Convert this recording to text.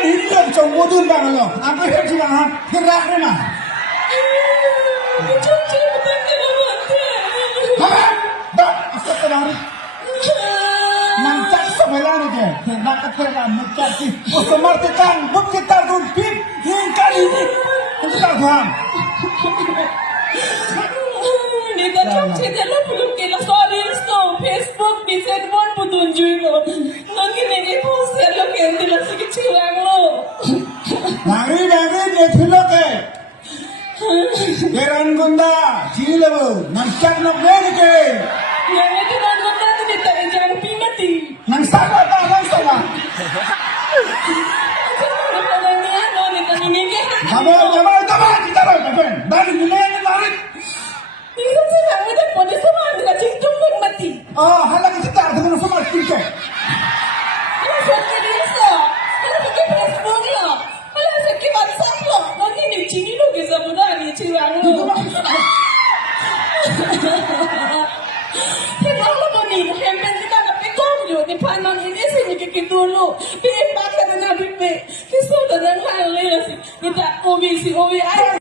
kan hidup cong bodun bang lo. Apa yang cuma gerak ni mah? Cuci betul kena mati. Apa? Dah, asal terang. Mancak sebelah ni je. Nak kata mancak si. Semar tekang, bukit tarung pip. Yang kali ini kita faham. Ni dah cuci dia lo belum kena story Insta, Facebook, di handphone pun tunjuk lo. Nanti ni post dia lo kena dia lagi kecil lo. Nari ni thilo ke. Teron Gunda, cili lo. Mancak nak beli ke. Yang itu nonton nanti dia tak jangan mati. Nang sabar tak, nang sabar. Kamu kita dah kapan? Dari mulai lari. Ini saya ada pada sama dengan cintum pun mati. Oh, halang kita dengan semua tingkat. Kalau saya dia so, kalau pakai Facebook lo, kalau saya pakai WhatsApp lo, nanti ni cini lo kita muda ni cilang lo. Kita lo ni, hempen kita nak pegang jo, di panon ini sini kita dulu. Pilih pakai dengan pipi, kita dah dengar lagi. Kita obi si obi ay.